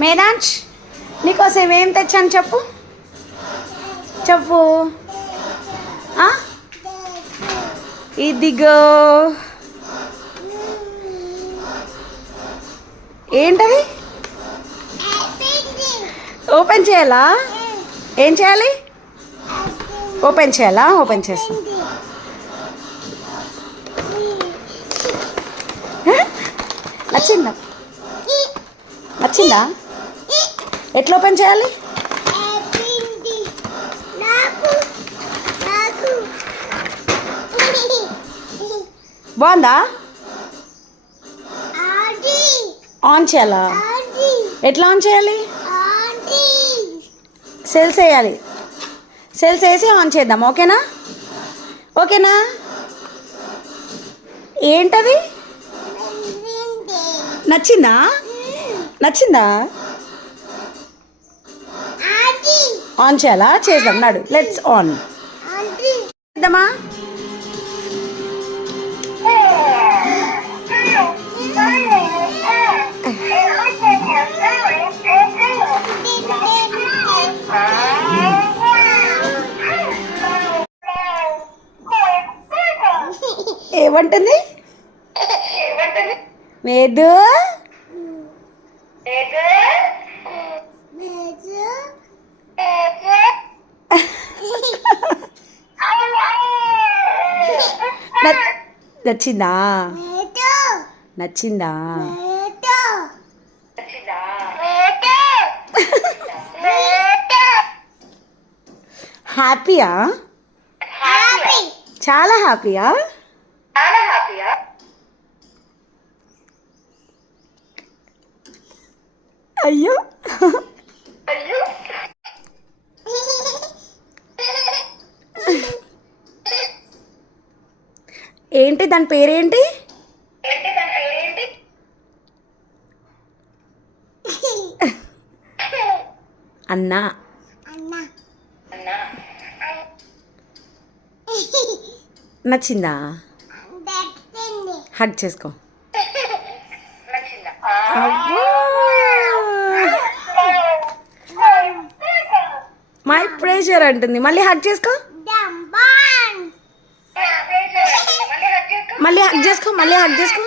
మేదాంష్ నీకోసం ఏం తెచ్చాను చెప్పు చెప్పు. ఇదిగో ఏంటది? ఓపెన్ చేయాలా? ఏం చేయాలి? ఓపెన్ చేయాలా? ఓపెన్ చేస్తాం. నచ్చిందా? నచ్చిందా? ఎట్లా ఓపెన్ చేయాలి? బాగుందా? ఆన్ చేయాలా? ఎట్లా ఆన్ చేయాలి? సెల్స్ వేయాలి. సెల్స్ వేసి ఆన్ చేద్దాం. ఓకేనా? ఓకేనా? ఏంటది? నచ్చిందా? నచ్చిందా? ఆన్ చేయాలా? చేద్దాం. నడు, లెట్స్ ఆన్ చేద్దామా? ఏమంటుంది? మేదు నచ్చిందా? నచ్చిందా? హ్యాపీయా? చాలా హ్యాపీయా? అయ్యో ఏంటి దాని పేరేంటి? అన్నా. నచ్చిందా? హగ్ చేసుకో. మై ప్రెషర్ అంటుంది. మళ్ళీ హగ్ చేసుకో. మళ్ళీ హగ్ చేసుకో.